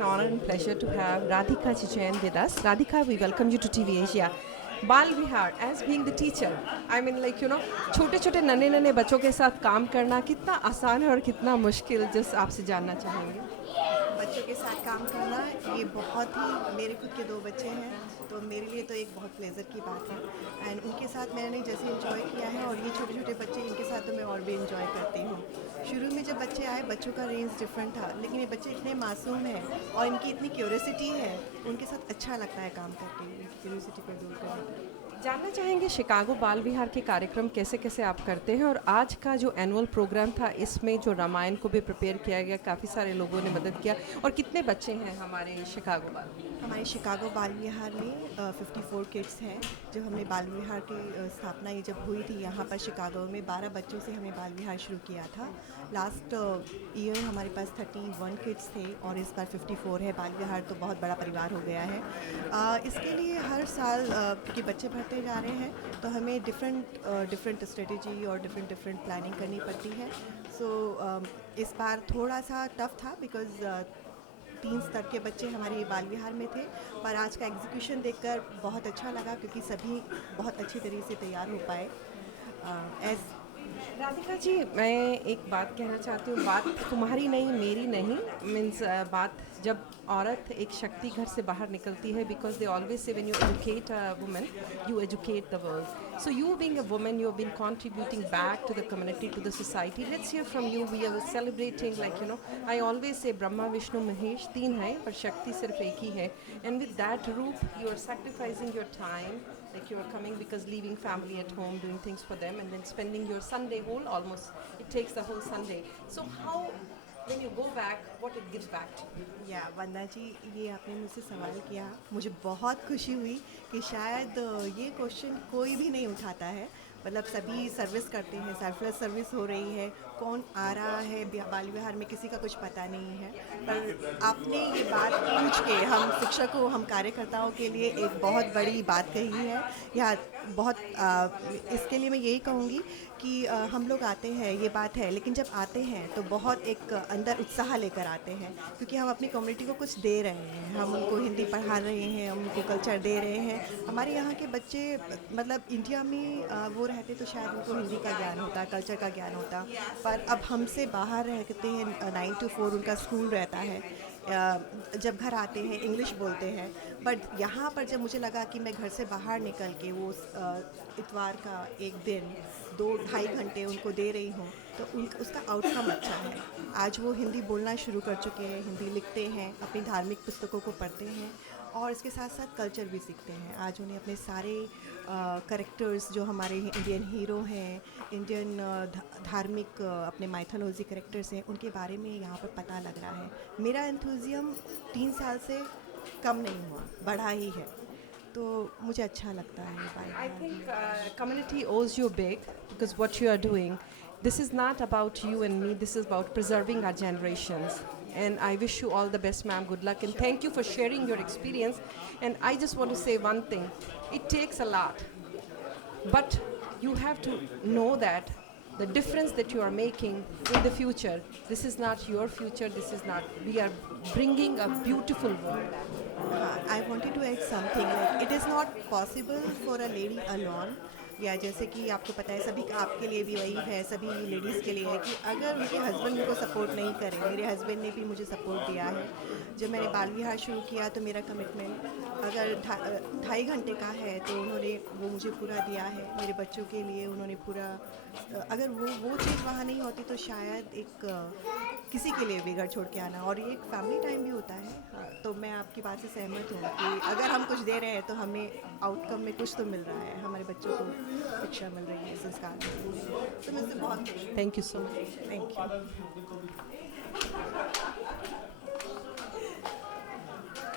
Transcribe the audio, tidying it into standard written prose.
an honor and pleasure to have Radhika Chichayan with us. Radhika, we welcome you to TV Asia. Bal Vihar age being the teacher I mean like छोटे छोटे नन्हे नन्हे बच्चों के साथ काम करना कितना आसान है और कितना मुश्किल, जस्ट आपसे जानना चाहेंगे। बच्चों के साथ काम करना ये बहुत ही, मेरे खुद के 2 बच्चे हैं तो मेरे लिए तो एक बहुत प्लेजर की बात है। एंड उनके साथ मैंने जैसे इन्जॉय किया है और ये छोटे छोटे बच्चे, इनके साथ तो मैं और भी इन्जॉय करती हूँ। शुरू में जब बच्चे आए, बच्चों का रेंज डिफरेंट था, लेकिन ये बच्चे इतने मासूम हैं और इनकी इतनी क्यूरियोसिटी है, उनके साथ अच्छा लगता है काम करके, क्यूरियोसिटी को दूर करके। जानना चाहेंगे शिकागो बाल विहार के कार्यक्रम कैसे कैसे आप करते हैं, और आज का जो एनुअल प्रोग्राम था इसमें जो रामायण को भी प्रिपेयर किया गया, काफ़ी सारे लोगों ने मदद किया, और कितने बच्चे हैं हमारे शिकागो बाल? हमारे शिकागो बाल विहार में 54 किड्स हैं। जब हमने बाल विहार की स्थापना ये जब हुई थी यहाँ पर शिकागो में, 12 बच्चों से हमने बाल विहार शुरू किया था। लास्ट ईयर हमारे पास 31 किड्स थे और इस बार 54 है। बाल विहार तो बहुत बड़ा परिवार हो गया है। इसके लिए हर साल क्योंकि बच्चे बढ़ते जा रहे हैं तो हमें डिफरेंट स्ट्रेटेजी और डिफरेंट प्लानिंग करनी पड़ती है। सो इस बार थोड़ा सा टफ था बिकॉज़ 3 स्तर के बच्चे हमारे बाल विहार में थे, पर आज का एग्जीक्यूशन देखकर बहुत अच्छा लगा क्योंकि सभी बहुत अच्छी तरीके से तैयार हो पाए। राधिका जी, मैं एक बात कहना चाहती हूँ, बात तुम्हारी नहीं मेरी नहीं, मीन्स बात जब औरत एक शक्ति घर से बाहर निकलती है, because they always say when you educate a woman you educate the world. So you being a woman, you have been contributing back to the community, to the society. Let's hear from you. We are celebrating like I always say Brahma Vishnu Mahesh 3 हैं पर शक्ति सिर्फ एक ही है, and with that रूप you are sacrificing your time, like you are coming because leaving family at home, doing things for them, and then spending your Sunday whole, almost it takes the whole Sunday. So how when you go back, what it gives back to you? या वंदना जी, ये आपने मुझसे सवाल किया, मुझे बहुत खुशी हुई कि शायद ये क्वेश्चन कोई भी नहीं उठाता है। मतलब सभी सर्विस करते हैं, सेल्फलेस सर्विस हो रही है, कौन आ रहा है बाल विहार में किसी का कुछ पता नहीं है। पर आपने ये बात पूछ के हम शिक्षकों, हम कार्यकर्ताओं के लिए एक बहुत बड़ी बात कही है। या बहुत इसके लिए मैं यही कहूँगी कि हम लोग आते हैं, ये बात है, लेकिन जब आते हैं तो बहुत एक अंदर उत्साह लेकर आते हैं क्योंकि हम अपनी कम्युनिटी को कुछ दे रहे हैं। हम उनको हिंदी पढ़ा रहे हैं, हम उनको कल्चर दे रहे हैं। हमारे यहाँ के बच्चे मतलब इंडिया में वो रहते तो शायद उनको हिंदी का ज्ञान होता, कल्चर का ज्ञान होता, पर अब हमसे बाहर रहते हैं, 9 to 4 उनका स्कूल रहता है। जब घर आते हैं इंग्लिश बोलते हैं, बट यहाँ पर जब मुझे लगा कि मैं घर से बाहर निकल के वो इतवार का एक दिन 2-2.5 घंटे उनको दे रही हूँ तो उसका आउटकम अच्छा है। आज वो हिंदी बोलना शुरू कर चुके हैं, हिंदी लिखते हैं, अपनी धार्मिक पुस्तकों को पढ़ते हैं और इसके साथ साथ कल्चर भी सीखते हैं। आज उन्हें अपने सारे करेक्टर्स जो हमारे इंडियन हीरो हैं, इंडियन धार्मिक अपने माइथोलॉजी करेक्टर्स हैं, उनके बारे में यहाँ पर पता लग रहा है। मेरा एंथुजियम 3 साल से कम नहीं हुआ, बढ़ा ही है, तो मुझे अच्छा लगता है। I think community owes you big because what you are doing, this is not about you and me, this is about preserving our generations. And I wish you all the best, ma'am. Good luck and thank you for sharing your experience. And I just want to say one thing. It takes a lot. But you have to know that the difference that you are making in the future, this is not your future, this is not, we are bringing a beautiful world. I wanted to add something like it is not possible for a lady alone, या जैसे कि आपको पता है, सभी आपके लिए भी वही है, सभी लेडीज़ के लिए है कि अगर उनके हस्बैंड उनको सपोर्ट नहीं करें। मेरे हस्बैंड ने भी मुझे सपोर्ट दिया है। जब मैंने बाल विहार शुरू किया तो मेरा कमिटमेंट अगर 2.5 घंटे का है तो उन्होंने वो मुझे पूरा दिया है। मेरे बच्चों के लिए उन्होंने पूरा, अगर वो चीज़ वहाँ नहीं होती तो शायद एक किसी के लिए भी घर छोड़ के आना, और ये एक फैमिली टाइम भी होता है। हाँ, तो मैं आपकी बात से सहमत हूँ कि अगर हम कुछ दे रहे हैं तो हमें आउटकम में कुछ तो मिल रहा है, हमारे बच्चों को शिक्षा मिल रही है, संस्कार मिल रही है, तो मैं इससे बहुत खुश हूँ। Thank you so much. Thank you.